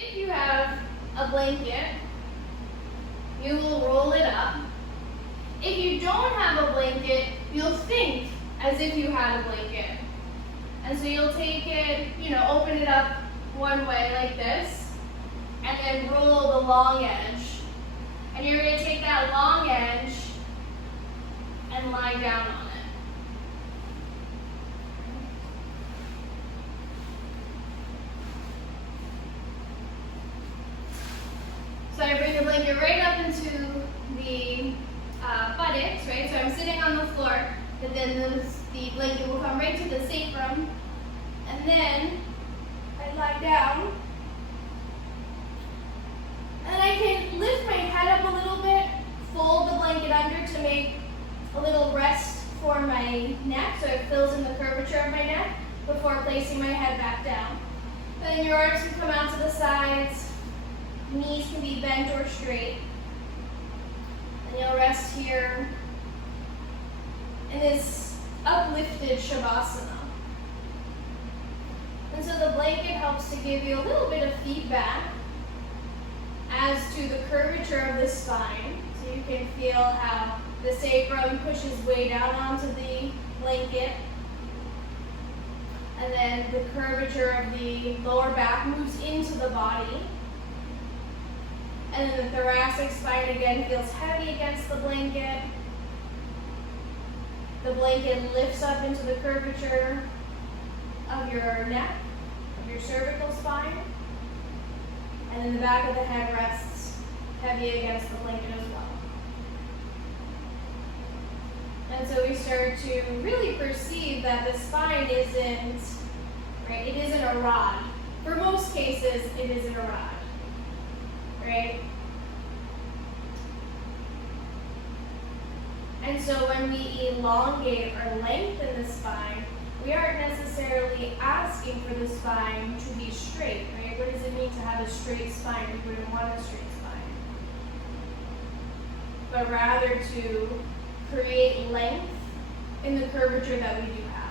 If you have a blanket, you will roll it up. If you don't have a blanket, you'll think as if you had a blanket. And so you'll take it, open it up one way like this, and then roll the long edge. And you're going to take that long edge and lie down on it. So I bring the blanket right up into the buttocks, right? So I'm sitting on the floor, but then the blanket will come right to the sacrum, and then I lie down, and I can lift my head up a little bit, fold the blanket under to make a little rest for my neck, so it fills in the curvature of my neck before placing my head back down. Then your arms can come out to the sides, knees can be bent or straight. And you'll rest here in this uplifted Shavasana. And so the blanket helps to give you a little bit of feedback as to the curvature of the spine. So you can feel how the sacrum pushes way down onto the blanket. And then the curvature of the lower back moves into the body. And then the thoracic spine again feels heavy against the blanket. The blanket lifts up into the curvature of your neck, of your cervical spine. And then the back of the head rests heavy against the blanket as well. And so we start to really perceive that the spine isn't, right, it isn't a rod. For most cases, it isn't a rod. Right? And so when we elongate or lengthen the spine, we aren't necessarily asking for the spine to be straight, right? What does it mean to have a straight spine? We wouldn't want a straight spine. But rather to create length in the curvature that we do have.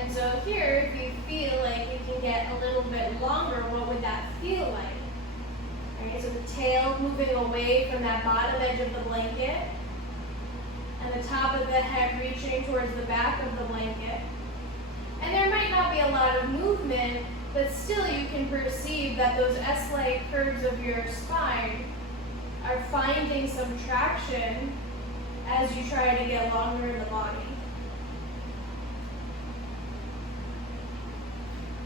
And so here, if you feel like you can get a little bit longer, what would that feel like? Okay, so the tail moving away from that bottom edge of the blanket, and the top of the head reaching towards the back of the blanket. And there might not be a lot of movement, but still you can perceive that those S-like curves of your spine are finding some traction as you try to get longer in the body.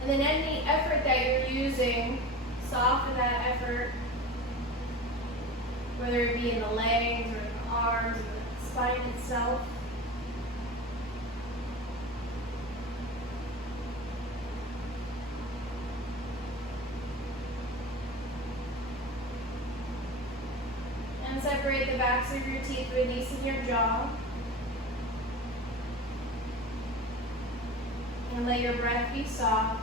And then any effort that you're using, soften that effort, whether it be in the legs or in the arms or the spine itself. And separate the backs of your teeth, releasing your jaw. And let your breath be soft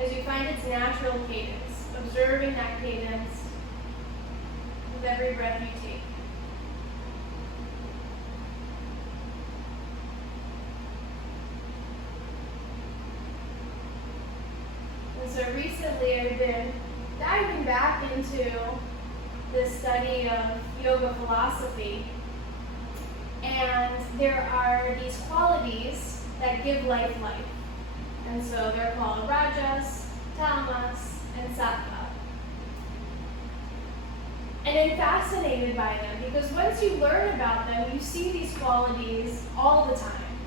as you find its natural cadence, observing that cadence with every breath you take. And so recently I've been diving back into the study of yoga philosophy, and there are these qualities that give life. And so they're called rajas, tamas, and sattva. And I'm fascinated by them because once you learn about them, you see these qualities all the time.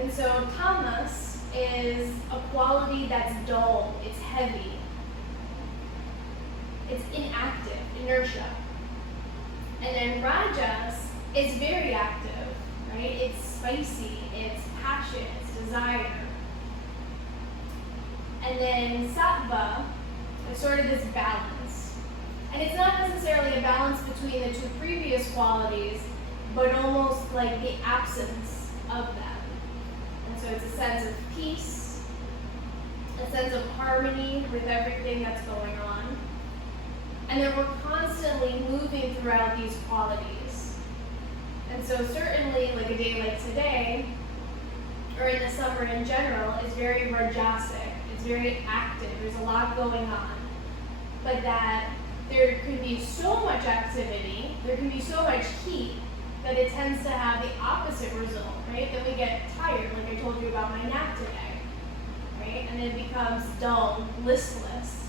And so tamas is a quality that's dull, it's heavy, it's inactive, inertia. And then rajas is very active, right? It's spicy, it's passion, it's desire. And then sattva is sort of this balance. And it's not necessarily a balance between the two previous qualities, but almost like the absence of them. And so it's a sense of peace, a sense of harmony with everything that's going on. And then we're constantly moving throughout these qualities. And so certainly like a day like today, or in the summer in general, is very rajasic. It's very active. There's a lot going on. But that there can be so much activity, there can be so much heat, that it tends to have the opposite result, right? That we get tired, like I told you about my nap today, right? And it becomes dull, listless.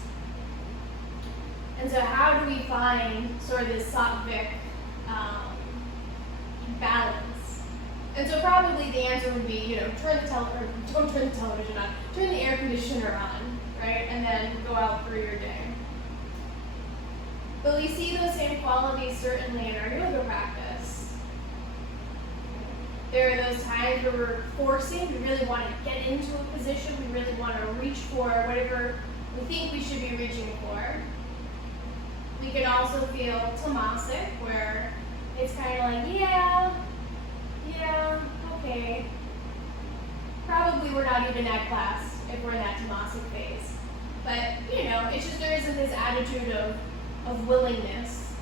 And so how do we find sort of this sattvic balance? And so probably the answer would be, don't turn the television on, turn the air conditioner on, right? And then go out through your day. But we see those same qualities certainly in our yoga practice. There are those times where we're forcing, we really want to get into a position, we really want to reach for whatever we think we should be reaching for. We can also feel tamasic, where it's kind of like, yeah, okay. Probably we're not even at class if we're in that tamasic phase. But, it's just there isn't this attitude of willingness.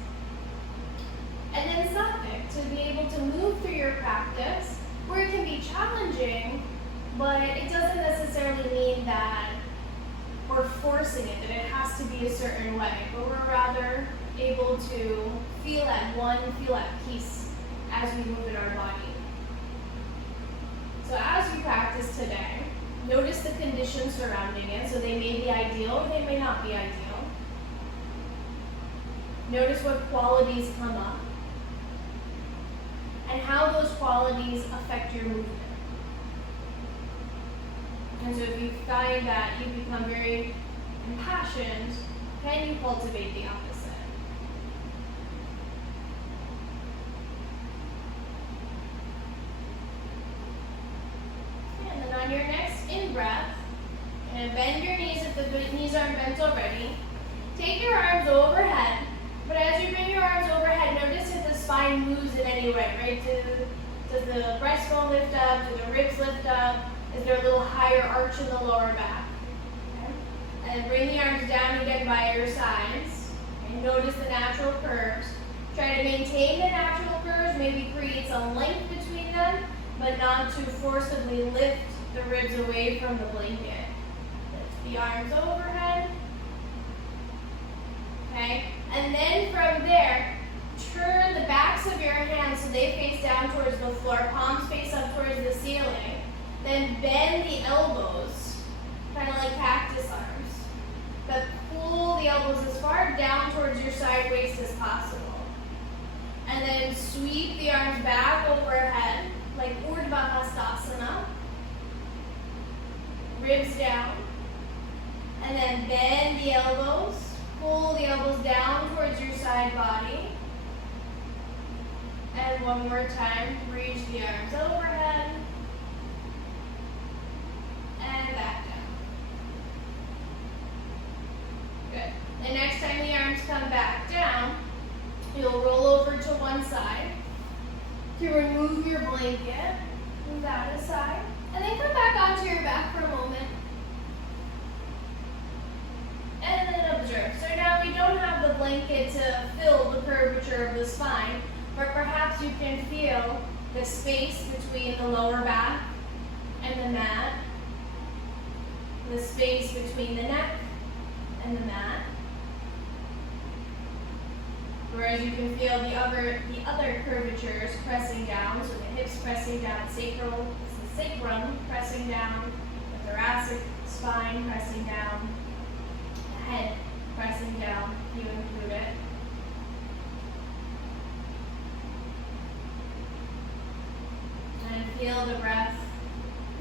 And then sattvic, to be able to move through your practice, where it can be challenging, but it doesn't necessarily mean that we're forcing it, that it has to be a certain way, but we're rather able to feel at one, feel at peace as we move in our body. So as you practice today, notice the conditions surrounding it. So they may be ideal or they may not be ideal. Notice what qualities come up and how those qualities affect your movement. And so if you find that you become very impassioned, can you cultivate the opposite? And then on your next in-breath, and bend your knees if the knees aren't bent already. Take your arms overhead, but as you bring your arms overhead, notice if the spine moves in any way, right? Does the breastbone lift up? Do the ribs lift up? Is there a little higher arch in the lower back? Okay. And then bring the arms down again by your sides. And notice the natural curves. Try to maintain the natural curves, maybe create some length between them, but not to forcibly lift the ribs away from the blanket. Lift the arms overhead. Okay? And then from there, turn the backs of your hands so they face down towards the floor, palms face up towards the ceiling. Then bend the elbows, kind of like cactus arms. But pull the elbows as far down towards your side waist as possible. And then sweep the arms back overhead, like Urdhva Hastasana. Ribs down. And then bend the elbows. Pull the elbows down towards your side body. And one more time, reach the arms overhead. And back down. Good. The next time the arms come back down, you'll roll over to one side to remove your blanket, move that aside, and then come back onto your back for a moment. And then observe. So now we don't have the blanket to fill the curvature of the spine, but perhaps you can feel the space between the lower back and the mat, the space between the neck and the mat. Whereas you can feel the other curvatures pressing down, so the hips pressing down, sacrum pressing down, the thoracic spine pressing down, the head pressing down, if you include it. And feel the breath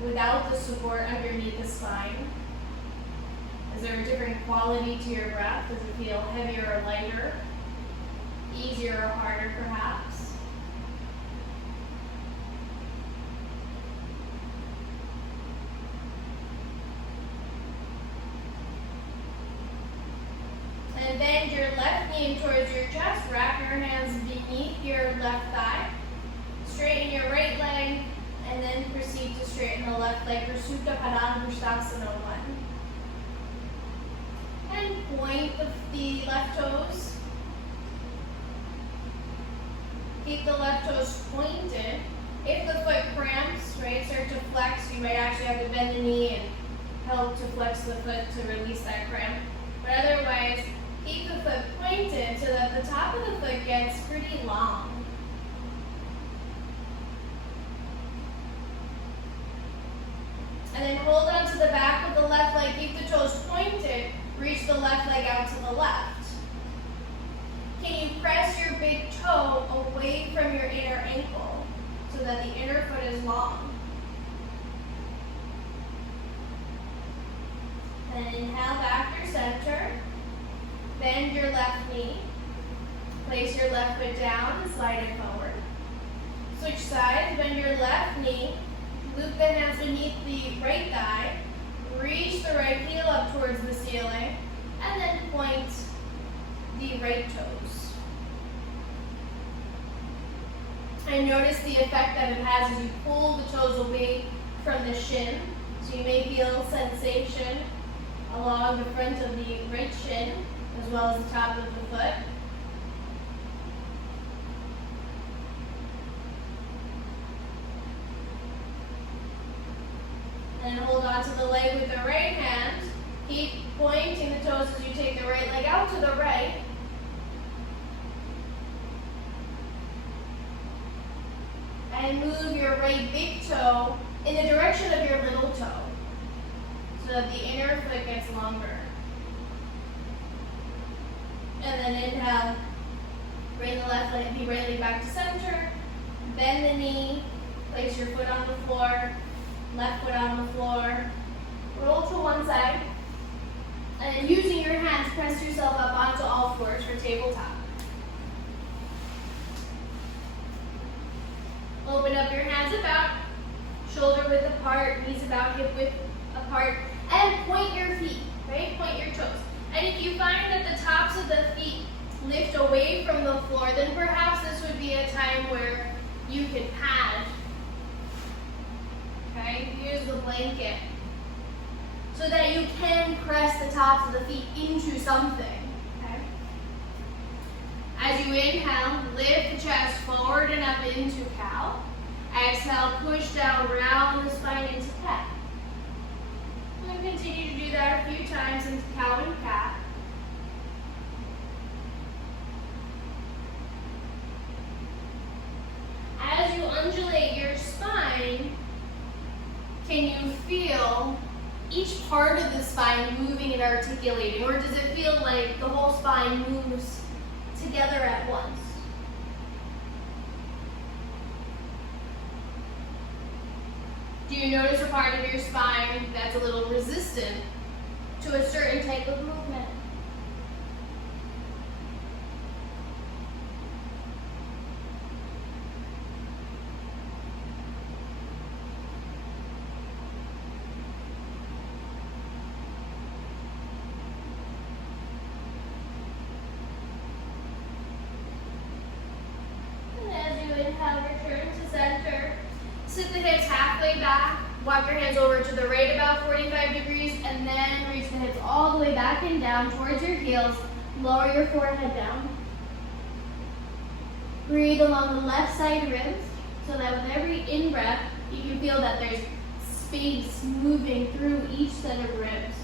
without the support underneath the spine. Is there a different quality to your breath? Does it feel heavier or lighter? Easier or harder, perhaps? And bend your left knee towards your chest. Wrap your hands beneath your left thigh. Straighten your right leg, and then proceed to straighten the left leg for Supta Padangusthasana 1. And point the left toes. Keep the left toes pointed. If the foot cramps, right, start to flex, you might actually have to bend the knee and help to flex the foot to release that cramp. But otherwise, keep the foot pointed so that the top of the foot gets pretty long. And then hold on to the back of the left leg, keep the toes pointed, reach the left leg out to the left. Can you press your big toe away from your inner ankle so that the inner foot is long? Then inhale back through center. Bend your left knee. Place your left foot down and slide it forward. Switch sides, bend your left knee. Loop the hands beneath the right thigh. Reach the right heel up towards the ceiling. And then point the right toes. And notice the effect that it has as you pull the toes away from the shin. So you may feel sensation along the front of the right shin as well as the top of the foot. And hold on to the leg with the right hand. Keep pointing the toes as you take the right leg out to the right. And move your right big toe in the direction of your little toe so that the inner foot gets longer. And then inhale, bring the left leg, the right leg back to center. Bend the knee, place your foot on the floor, left foot on the floor. Roll to one side. And then using your hands, press yourself up onto all fours for tabletop. Open up your hands about, shoulder width apart, knees about, hip width apart, and point your feet, right? Point your toes. And if you find that the tops of the feet lift away from the floor, then perhaps this would be a time where you could pad. Okay, use the blanket so that you can press the tops of the feet into something. Okay. As you inhale, lift the chest forward and up into cow. Exhale, push down, round the spine into cat. And continue to do that a few times into cow and cat. As you undulate your spine, can you feel each part of the spine moving and articulating, or does it feel like the whole spine moves together at once? Do you notice a part of your spine that's a little resistant to a certain type of movement? Return to center. Sit the hips halfway back. Walk your hands over to the right about 45 degrees and then reach the hips all the way back and down towards your heels. Lower your forehead down. Breathe along the left side ribs so that with every in-breath, you can feel that there's space moving through each set of ribs.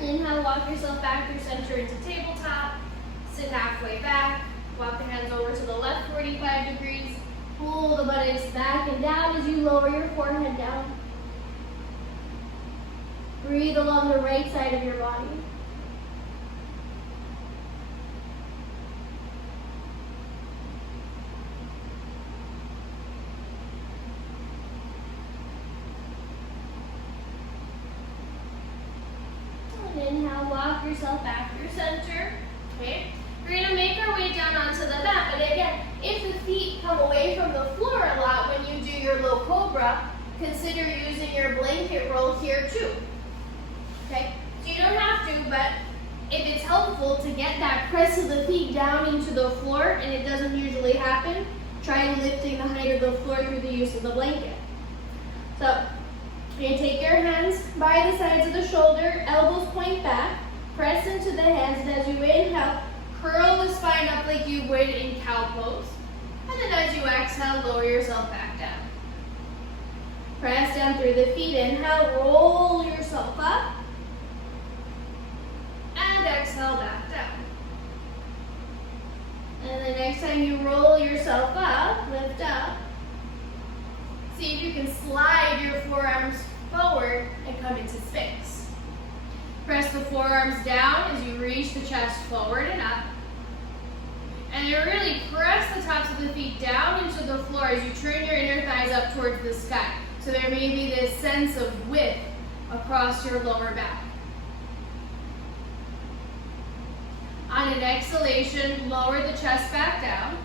Inhale, walk yourself back through center into tabletop. Sit halfway back. Walk the hands over to the left 45 degrees. Pull the buttocks back and down as you lower your forehead down. Breathe along the right side of your body. Inhale, walk yourself back through center. Okay, we're going to make our way down onto the mat, but again, if the feet come away from the floor a lot when you do your low cobra, consider using your blanket roll here too. Okay, so you don't have to, but if it's helpful to get that press of the feet down into the floor, and it doesn't usually happen, try lifting the height of the floor through the use of the blanket. So You're going to take your hands by the sides of the shoulder, elbows point back, press into the hands, and as you inhale, curl the spine up like you would in cow pose. And then as you exhale, lower yourself back down. Press down through the feet, inhale, roll yourself up. And exhale, back down. And the next time you roll yourself up, lift up. See if you can slide your forearms forward and come into Sphinx. Press the forearms down as you reach the chest forward and up. And you really press the tops of the feet down into the floor as you turn your inner thighs up towards the sky. So there may be this sense of width across your lower back. On an exhalation, lower the chest back down.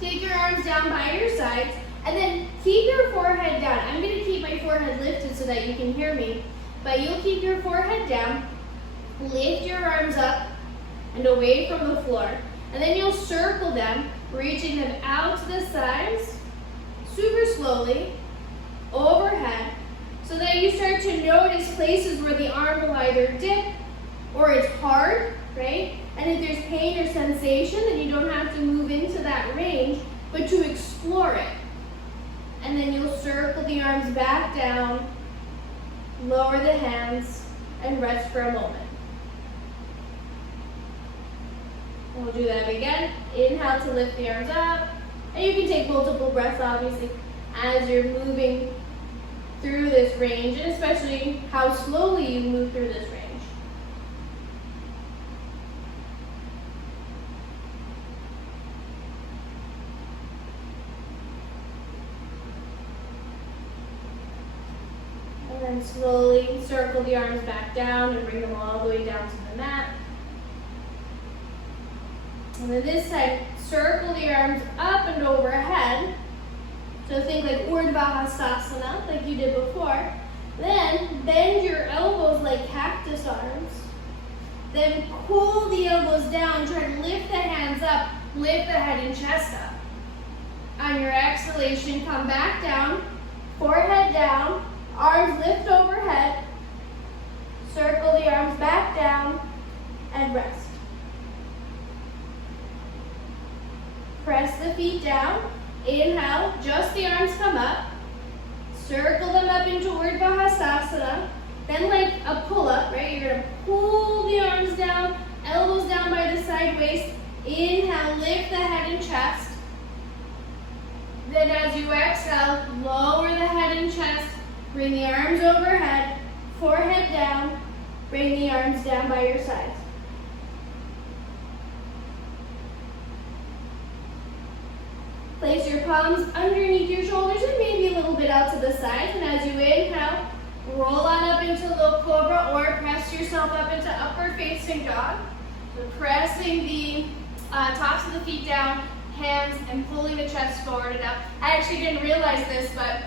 Take your arms down by your sides, and then keep your forehead down. I'm going to keep my forehead lifted so that you can hear me, but you'll keep your forehead down. Lift your arms up and away from the floor, and then you'll circle them, reaching them out to the sides, super slowly, overhead, so that you start to notice places where the arm will either dip or it's hard, right? And if there's pain or sensation, then you don't have to move into that range, but to explore it. And then you'll circle the arms back down, lower the hands, and rest for a moment. And we'll do that again. Inhale to lift the arms up. And you can take multiple breaths, obviously, as you're moving through this range, and especially how slowly you move through this range. And then slowly circle the arms back down and bring them all the way down to the mat. And then this side, circle the arms up and overhead. So think like Urdhva Hastasana, like you did before. Then bend your elbows like cactus arms. Then pull the elbows down, try to lift the hands up, lift the head and chest up. On your exhalation, come back down, forehead down, arms lift overhead, circle the arms back down, and rest. Press the feet down. Inhale, just the arms come up. Circle them up into Urdhva Hastasana. Then like a pull-up, right? You're going to pull the arms down, elbows down by the side waist. Inhale, lift the head and chest. Then as you exhale, lower the head and chest. Bring the arms overhead, forehead down. Bring the arms down by your sides. Place your palms underneath your shoulders and maybe a little bit out to the sides. And as you inhale, roll on up into low cobra or press yourself up into upward facing dog. So pressing the tops of the feet down, hands, and pulling the chest forward and up. I actually didn't realize this, but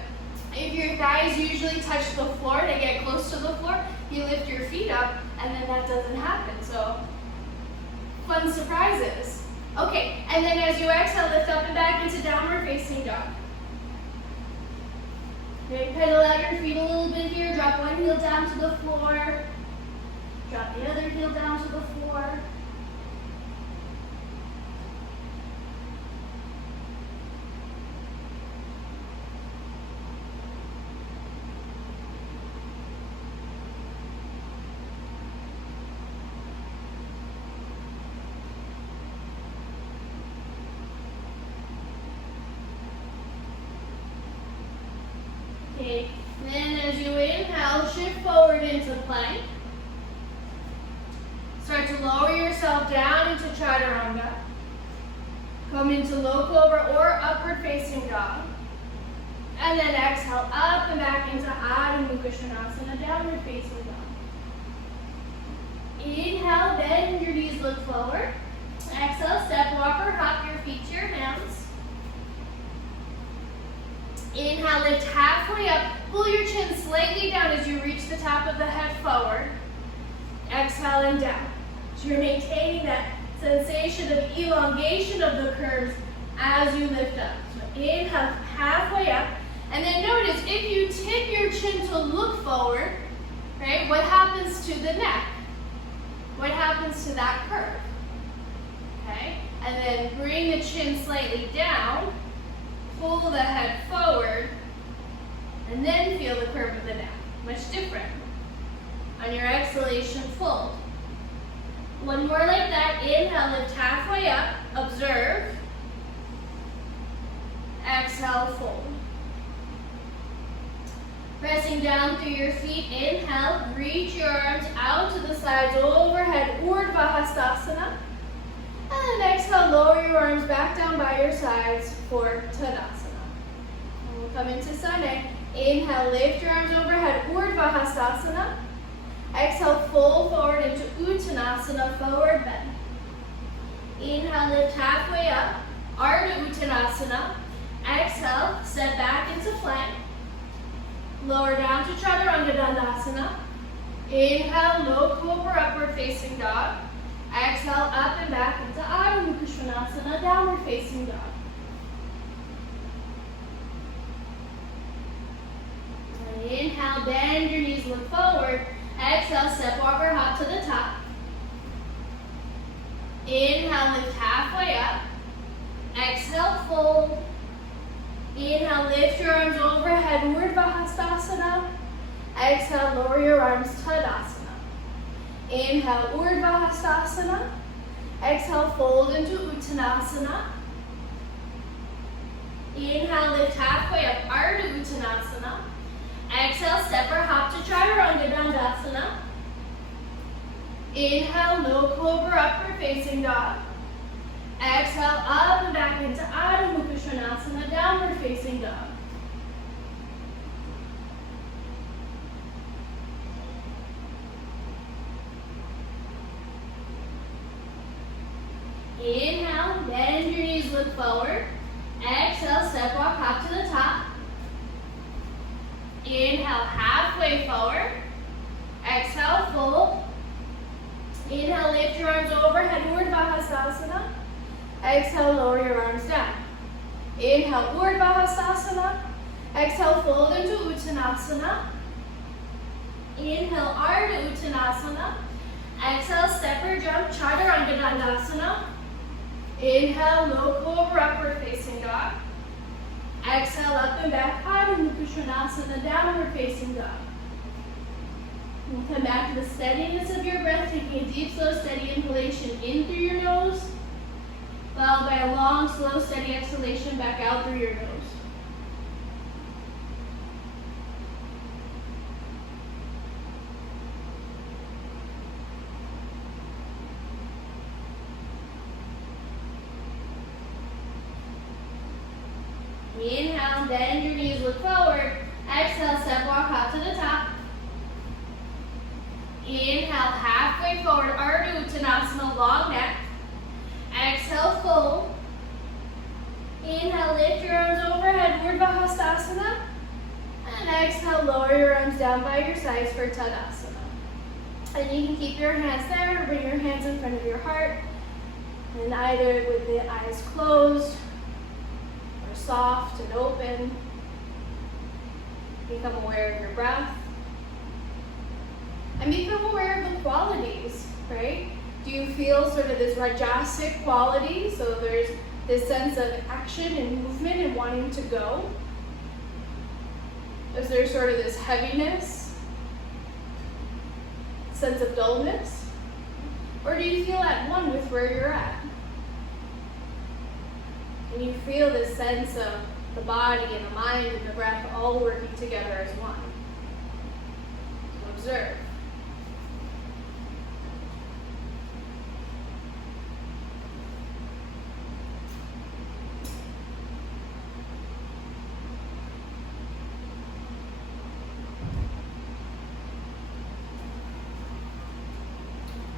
if your thighs usually touch the floor, they get close to the floor, you lift your feet up, and then that doesn't happen. So, fun surprises. Okay, and then as you exhale, lift up and back into downward facing dog. Okay, pedal out your feet a little bit here. Drop one heel down to the floor. Drop the other heel down to the floor. Okay, then as you inhale, shift forward into plank. Start to lower yourself down into chaturanga. Come into low cobra or upward facing dog. And then exhale up and back into Adho Mukha Svanasana, downward facing dog. Inhale, bend your knees, look forward. Exhale, step walker, hop your feet to your hands. Inhale, lift halfway up. Pull your chin slightly down as you reach the top of the head forward. Exhale and down. So you're maintaining that sensation of elongation of the curves as you lift up. So inhale, halfway up. And then notice, if you tip your chin to look forward, right, what happens to the neck? What happens to that curve? Okay, and then bring the chin slightly down, pull the head forward, and then feel the curve of the neck. Much different. On your exhalation, fold. One more like that. Inhale, lift halfway up, observe. Exhale, fold. Pressing down through your feet, inhale, reach your arms out to the sides, overhead, Urdhva Hastasana. And exhale, lower your arms back down by your sides for Tadasana. And we'll come into Sane. Inhale, lift your arms overhead, Urdhva Hastasana. Exhale, fold forward into Uttanasana, forward bend. Inhale, lift halfway up, Ardha Uttanasana. Exhale, step back into plank. Lower down to Chaturanga Dandasana. Inhale, low cobra, upward facing dog. Exhale, up and back into Ardha Uttanasana, downward facing dog. Inhale, bend your knees, look forward. Exhale, step walk or hop to the top. Inhale, lift halfway up. Exhale, fold. Inhale, lift your arms overhead, Urdhva Hastasana. Exhale, lower your arms, Tadasana. Inhale, Urdhva Hastasana. Exhale, fold into Uttanasana. Inhale, lift halfway up, Ardha Uttanasana. Exhale, step or hop to Chaturanga Dandasana. Inhale, low cobra, upward facing dog. Exhale, up and back into Ardha Uttanasana, downward facing dog. Inhale, bend your knees, look forward. Exhale, step walk, hop to the top. Inhale, halfway forward. Exhale, fold. Inhale, lift your arms overhead, Urdhva Hastasana. Exhale, lower your arms down. Inhale, Urdhva Hastasana. Exhale, fold into Uttanasana. Inhale, Ardha Uttanasana. Exhale, step or jump, Chaturanga Dandasana. Inhale, low cobra, upward facing dog. Exhale, up and back, Ardha Uttanasana, downward facing dog. And come back to the steadiness of your breath, taking a deep, slow, steady inhalation in through your nose, followed by a long, slow, steady exhalation back out through your nose. Inhale, bend your knees, look forward. Exhale, step walk, hop to the top. Inhale, halfway forward, Ardha Uttanasana, long neck. Exhale, fold. Inhale, lift your arms overhead, Urdhva Hastasana. And exhale, lower your arms down by your sides for Tadasana. And you can keep your hands there, or bring your hands in front of your heart. And either with the eyes closed, or soft and open. Become aware of your breath. And become aware of the qualities, right? Do you feel sort of this rajasic quality? So there's this sense of action and movement and wanting to go. Is there sort of this heaviness, sense of dullness? Or do you feel at one with where you're at? And you feel this sense of the body and the mind and the breath all working together as one. So observe.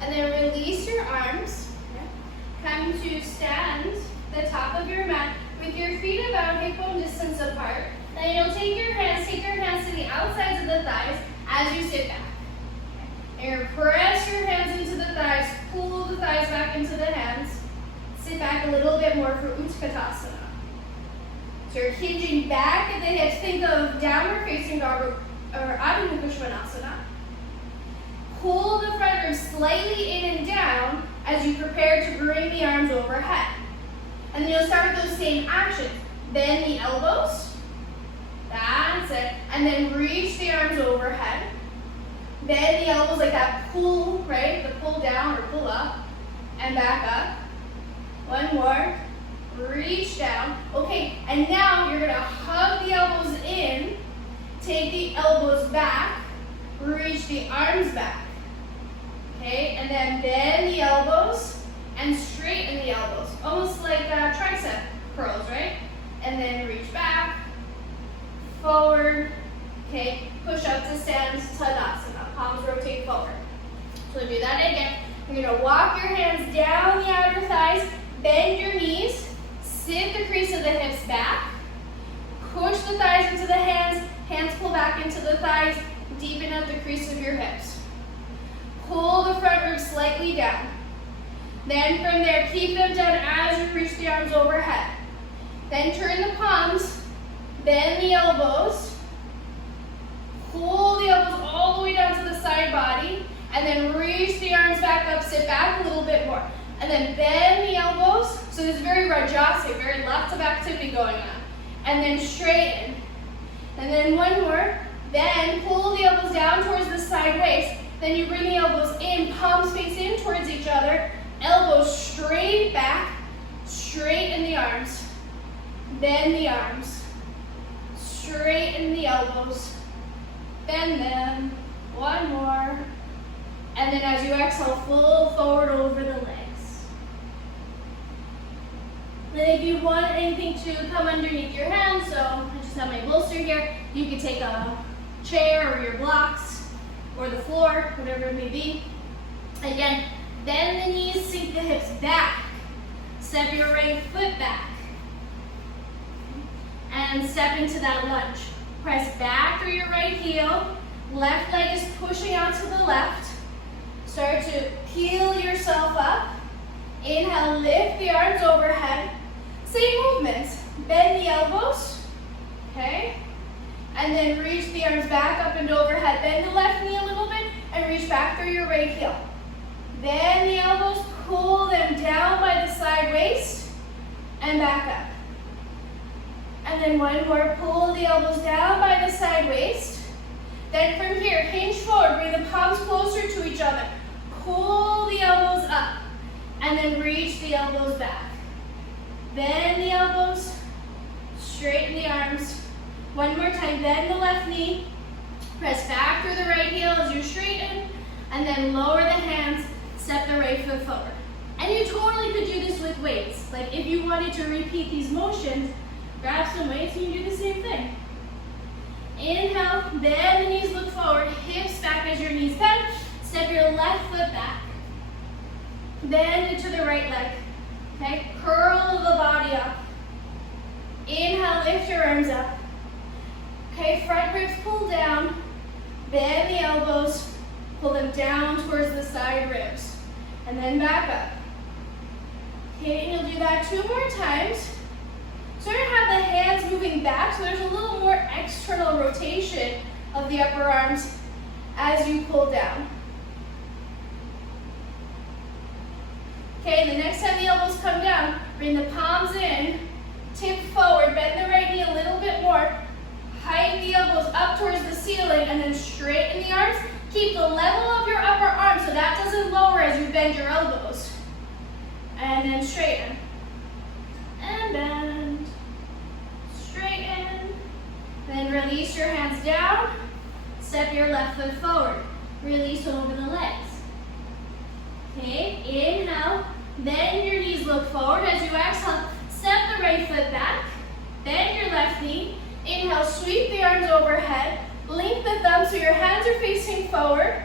And then release your arms. Come to stand the top of your mat with your feet about hip bone distance apart. Then you'll take your hands to the outsides of the thighs as you sit back. And press your hands into the thighs, pull the thighs back into the hands. Sit back a little bit more for Utkatasana. So So you're hinging back at the hips. Think of downward facing dog or Adho Mukha Svanasana. Pull the front ribs slightly in and down as you prepare to bring the arms overhead. And then you'll start with those same actions. Bend the elbows. That's it. And then reach the arms overhead. Bend the elbows like that pull, right? The pull down or pull up. And back up. One more. Reach down. Okay, and now you're going to hug the elbows in. Take the elbows back. Reach the arms back. Okay, and then bend the elbows and straighten the elbows. Almost like tricep curls, right? And then reach back, forward. Okay, push up to stand Tadasana. Palms rotate forward. So do that again. You're going to walk your hands down the outer thighs, bend your knees, sit the crease of the hips back, push the thighs into the hands pull back into the thighs, deepen up the crease of your hips. Pull the front ribs slightly down. Then from there, keep them down as you reach the arms overhead. Then turn the palms, bend the elbows, pull the elbows all the way down to the side body, and then reach the arms back up, sit back a little bit more. And then bend the elbows, so there's very Rajasana, very lots of activity going on. And then straighten. And then one more, then pull the elbows down towards the side waist. Then you bring the elbows in, palms face in towards each other, elbows straight back, straighten the arms, bend the arms, straighten the elbows, bend them, one more, and then as you exhale, fold forward over the legs. Then if you want anything to come underneath your hands, so I just have my bolster here, you could take a chair or your blocks or the floor, whatever it may be. Again, bend the knees, sink the hips back. Step your right foot back. And step into that lunge. Press back through your right heel. Left leg is pushing out to the left. Start to peel yourself up. Inhale, lift the arms overhead. Same movement. Bend the elbows. Okay? And then reach the arms back up and overhead. Bend the left knee a little bit and reach back through your right heel. Bend the elbows, pull them down by the side waist and back up. And then one more, pull the elbows down by the side waist. Then from here, hinge forward, bring the palms closer to each other. Pull the elbows up and then reach the elbows back. Bend the elbows, straighten the arms. One more time, bend the left knee, press back through the right heel as you straighten, and then lower the hands, step the right foot forward. And you totally could do this with weights. Like if you wanted to repeat these motions, grab some weights and you do the same thing. Inhale, bend the knees, look forward, hips back as your knees bend, step your left foot back. Bend into the right leg. Okay, curl the body up. Inhale, lift your arms up. Okay, front ribs pull down, bend the elbows, pull them down towards the side ribs, and then back up. Okay, and you'll do that 2 more times. So you're gonna have the hands moving back, so there's a little more external rotation of the upper arms as you pull down. Okay, the next time the elbows come down, bring the palms in, tip forward, bend the right knee a little bit more, hike the elbows up towards the ceiling, and then straighten the arms. Keep the level of your upper arm so that doesn't lower as you bend your elbows. And then straighten. And bend. Straighten. Then release your hands down. Step your left foot forward. Release over the legs. Okay, inhale. Bend your knees, look forward. As you exhale, step the right foot back. Bend your left knee. Inhale, sweep the arms overhead. Link the thumbs so your hands are facing forward.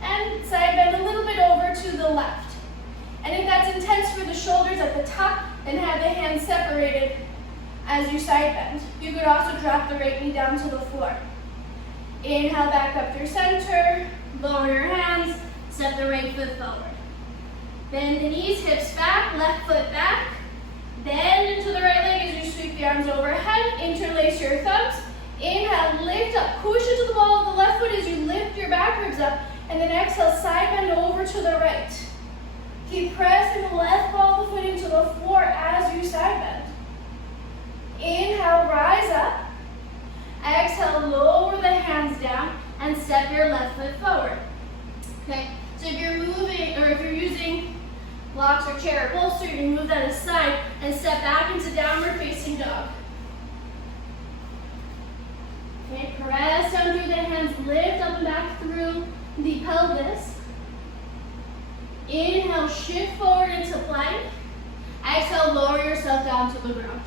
And side bend a little bit over to the left. And if that's intense for the shoulders at the top, then have the hands separated as you side bend. You could also drop the right knee down to the floor. Inhale, back up through center. Lower your hands. Step the right foot forward. Bend the knees, hips back, left foot back. bend into the right leg as you sweep the arms overhead. Interlace your thumbs. Inhale, lift up. Push into the ball of the left foot as you lift your back ribs up. And then exhale, side bend over to the right. Keep pressing the left ball of the foot into the floor as you side bend. Inhale, rise up. Exhale, lower the hands down and step your left foot forward. Okay, so if you're moving, or if you're using blocks or chair or bolster, you can move that aside and step back into downward facing dog. Okay, press down through the hands, lift up and back through the pelvis. Inhale, shift forward into plank. Exhale, lower yourself down to the ground.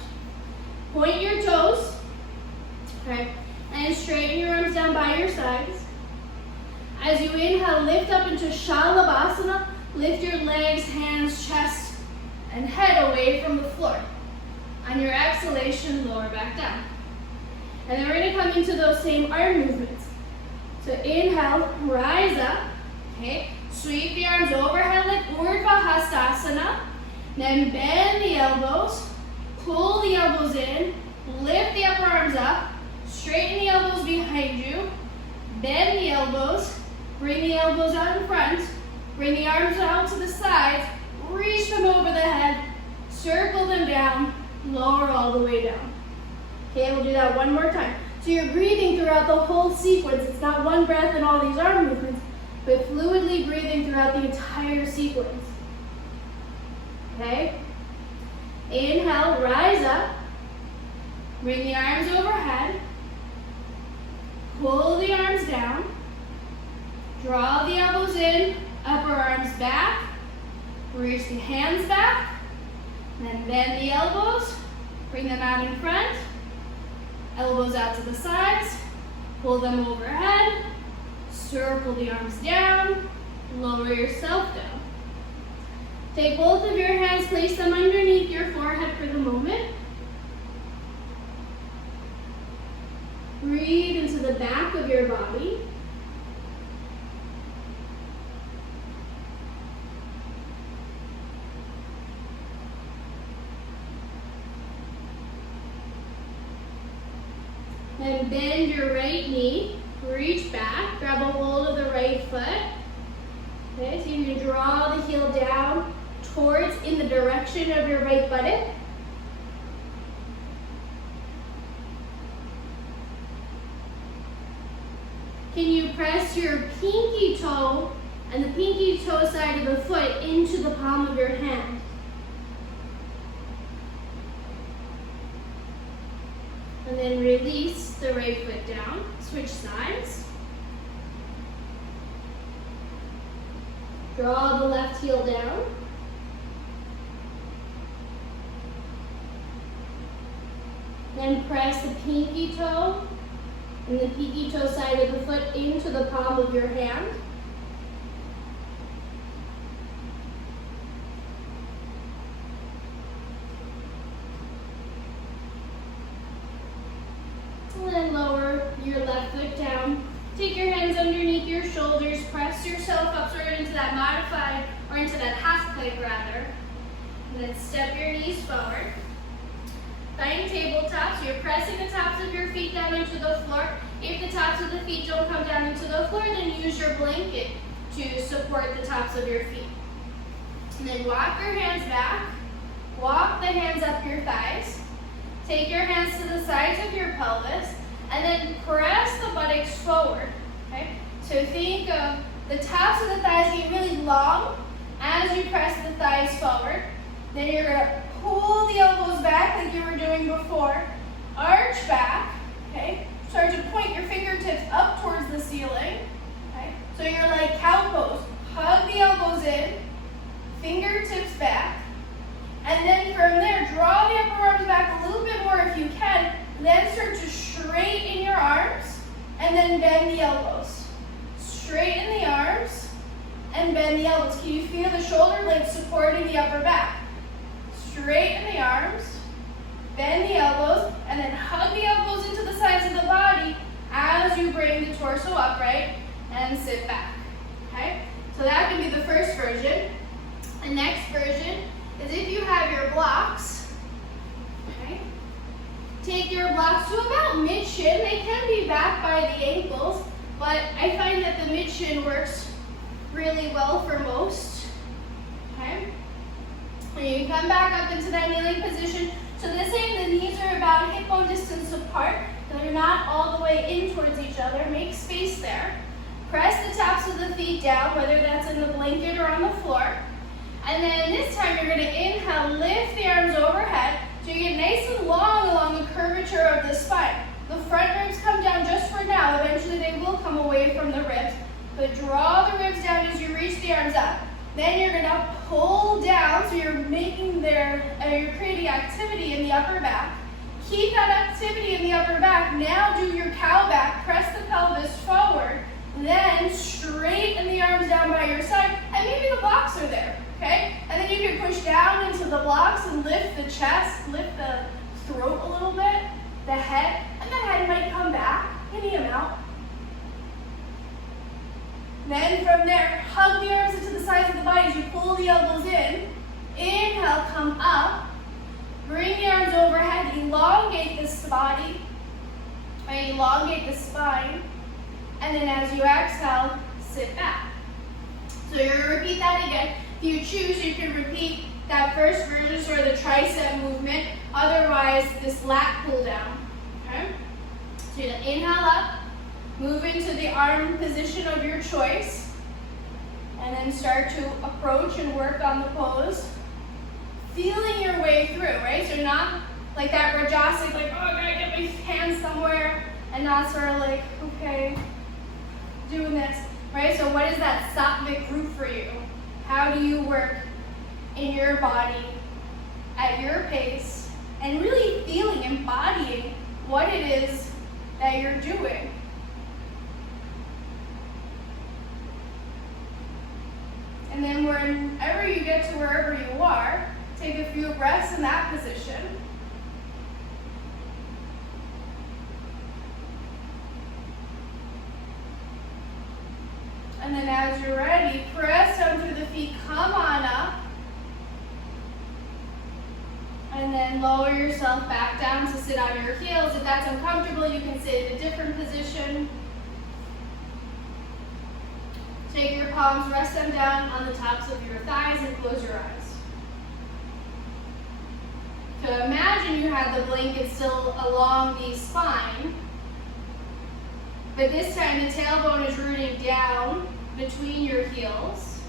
Point your toes, okay, and straighten your arms down by your sides. As you inhale, lift up into Shalabhasana. Lift your legs, hands, chest, and head away from the floor. On your exhalation, lower back down. And then we're going to come into those same arm movements. So inhale, rise up, okay? Sweep the arms overhead like Urdhva Hastasana. Then bend the elbows, pull the elbows in, lift the upper arms up, straighten the elbows behind you, bend the elbows, bring the elbows out in front, bring the arms out to the sides, reach them over the head, circle them down, lower all the way down. Okay, we'll do that one more time. So you're breathing throughout the whole sequence. It's not one breath in all these arm movements, but fluidly breathing throughout the entire sequence. Okay? Inhale, rise up. Bring the arms overhead. Pull the arms down. Draw the elbows in, upper arms back. Reach the hands back. Then bend the elbows. Bring them out in front. Elbows out to the sides. Pull them overhead. Circle the arms down. Lower yourself down. Take both of your hands, place them underneath your forehead for the moment. Breathe into the back of your body. Then bend your right knee, reach back, grab a hold of the right foot. Okay, so you're going to draw the heel down towards in the direction of your right buttock. Can you press your pinky toe and the pinky toe side of the foot into the palm of your hand? And then release the right foot down. Switch sides. Draw the left heel down. Then press the pinky toe and the pinky toe side of the foot into the palm of your hand. And then lower your left foot down. Take your hands underneath your shoulders. Press yourself up sort of into that modified, or into that half plank rather. And then step your knees forward. Find tabletop, so you're pressing the tops of your feet down into the floor. If the tops of the feet don't come down into the floor, then use your blanket to support the tops of your feet. And then walk your hands back. Walk the hands up your thighs. Take your hands to the sides of your pelvis. And then press the buttocks forward. Okay? So think of the tops of the thighs getting really long as you press the thighs forward. Then you're going to pull the elbows back like you were doing before. Arch back. Okay? Start to point your fingertips up towards the ceiling. Okay? So you're like cow pose. Hug the elbows in. Fingertips back. And then from there, draw the upper arms back a little bit more if you can. Then start to straighten your arms. And then bend the elbows. Straighten the arms. And bend the elbows. Can you feel the shoulder blades supporting the upper back? Straighten the arms, bend the elbows, and then hug the elbows into the sides of the body as you bring the torso upright and sit back. Okay? So that can be the first version. The next version is if you have your blocks, Take your blocks to about mid-shin. They can be back by the ankles, but I find that the mid-shin works really well for most. Okay? And you can come back up into that kneeling position. So this time the knees are about hip bone distance apart. They're not all the way in towards each other. Make space there. Press the tops of the feet down, whether that's in the blanket or on the floor. And then this time you're going to inhale, lift the arms overhead. So you get nice and long along the curvature of the spine. The front ribs come down just for now. Eventually they will come away from the ribs. But draw the ribs down as you reach the arms up. Then you're going to pull down, so you're making you're creating activity in the upper back. Keep that activity in the upper back. Now do your cow back. Press the pelvis forward. Then straighten the arms down by your side, and maybe the blocks are there, okay? And then you can push down into the blocks and lift the chest, lift the throat a little bit, the head, and the head might come back, any amount. Then from there, hug the arms into the sides of the body as you pull the elbows in. Inhale, come up. Bring the arms overhead, elongate this body, elongate the spine. And then as you exhale, sit back. So you're going to repeat that again. If you choose, you can repeat that first version, sort of the tricep movement. Otherwise, this lat pull down. Okay? So you're going to inhale up, move into the arm position of your choice, and then start to approach and work on the pose. Feeling your way through, right? So not like that Rajasik, like, oh, I gotta get my hands somewhere, and not sort of like, okay, doing this, right? So what is that Sattvic root for you? How do you work in your body at your pace and really feeling, embodying what it is that you're doing? And then whenever you get to wherever you are, take a few breaths in that position. And then as you're ready, press down through the feet, come on up. And then lower yourself back down to sit on your heels. If that's uncomfortable, you can sit in a different position. Take your palms, rest them down on the tops of your thighs, and close your eyes. So imagine you have the blanket still along the spine, but this time the tailbone is rooting down between your heels,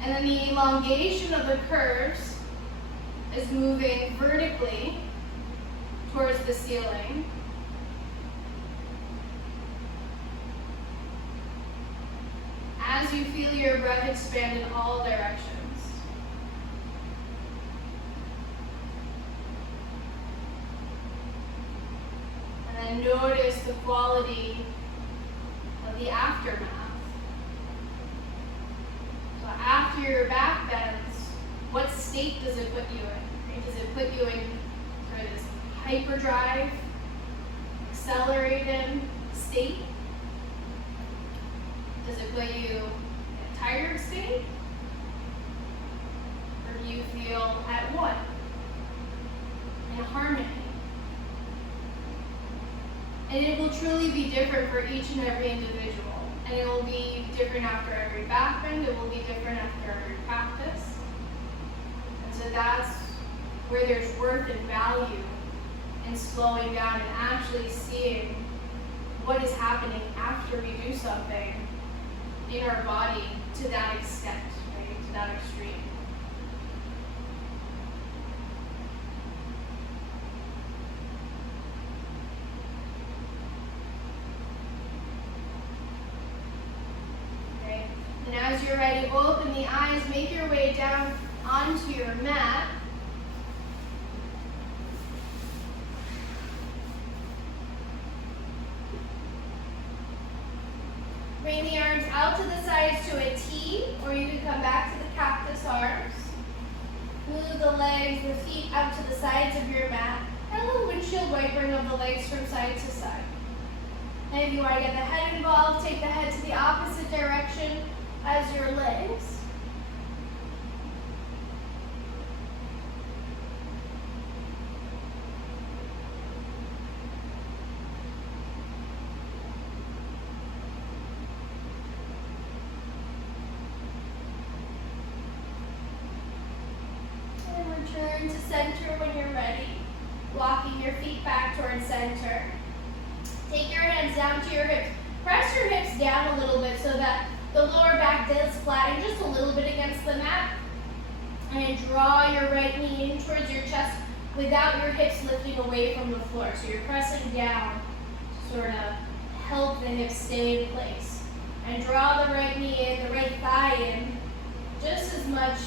and then the elongation of the curves is moving vertically towards the ceiling. As you feel your breath expand in all directions. And then notice the quality of the aftermath. So after your back bends, what state does it put you in? Right? Does it put you in sort of this hyperdrive, accelerated state? Does it put you in a tired state? Or do you feel at one, in harmony? And it will truly be different for each and every individual. And it will be different after every back bend. It will be different after every practice. And so that's where there's worth and value in slowing down and actually seeing what is happening after we do something in our body to that extent, right? To that extreme. Okay. And as you're ready, open the eyes, make your way down onto your mat. Bring the arms out to the sides to a T, or you can come back to the cactus arms. Move the legs, the feet out to the sides of your mat, and a little windshield wipering of the legs from side to side. And if you want to get the head involved, take the head to the opposite direction as your legs. back towards center. Take your hands down to your hips. Press your hips down a little bit so that the lower back does flatten just a little bit against the mat. And draw your right knee in towards your chest without your hips lifting away from the floor. So you're pressing down to sort of help the hips stay in place. And draw the right knee in, the right thigh in, just as much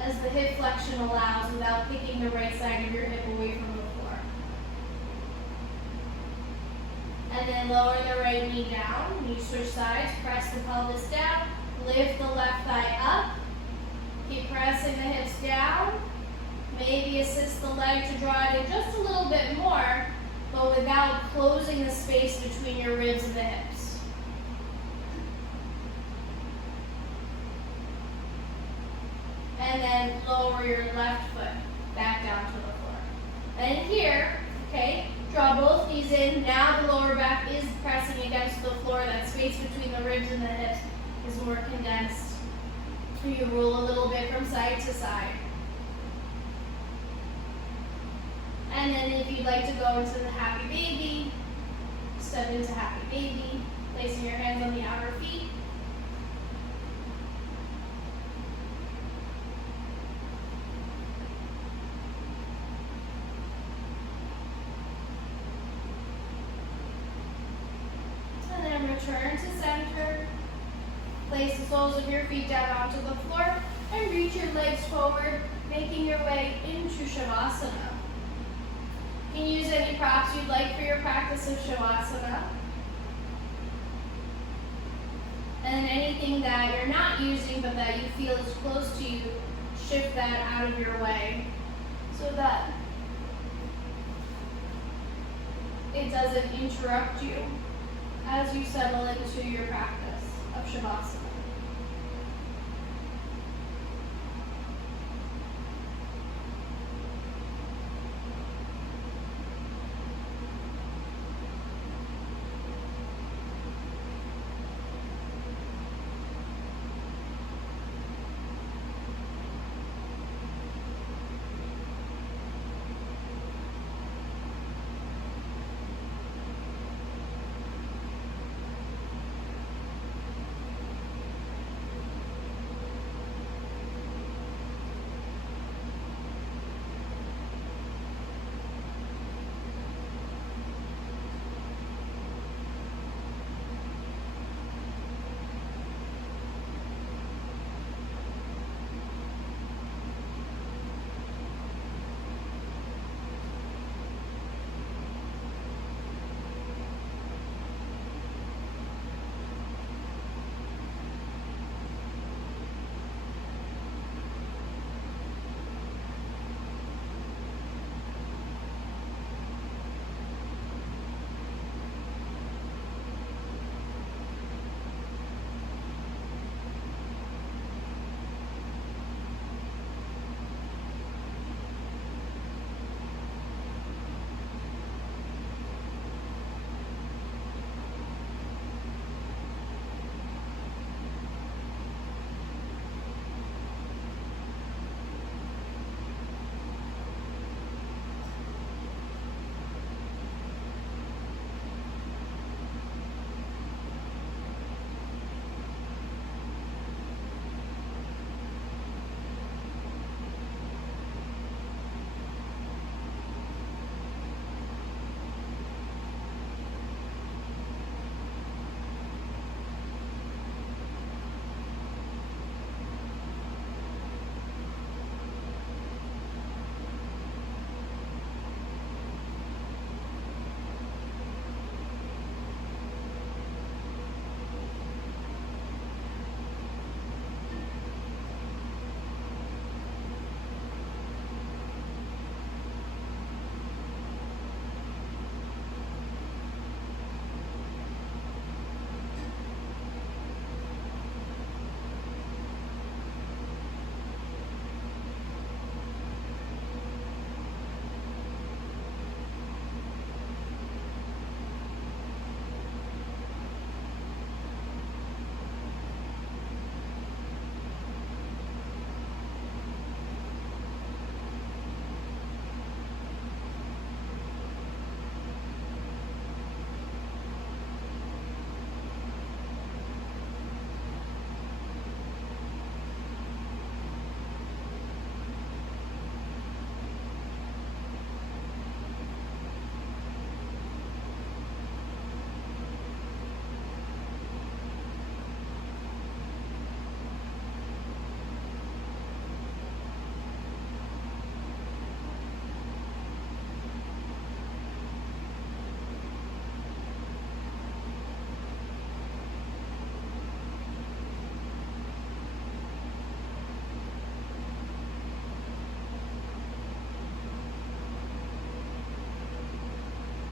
as the hip flexion allows without kicking the right side of your hip away from the floor. And then lower the right knee down. You switch sides, press the pelvis down, lift the left thigh up. Keep pressing the hips down. Maybe assist the leg to draw it in just a little bit more, but without closing the space between your ribs and the hips. And then lower your left foot back down to the floor. And here, okay, draw both knees in. Now the lower back is pressing against the floor. That space between the ribs and the hips is more condensed. You roll a little bit from side to side. And then if you'd like to go into the happy baby, step into happy baby, placing your hands on the outer feet. And then return to center. Place the soles of your feet down onto the floor and reach your legs forward, making your way into Shavasana. You can use any props you'd like for your practice of Shavasana. And anything that you're not using but that you feel is close to you, shift that out of your way so that it doesn't interrupt you as you settle into your practice of Shavasana.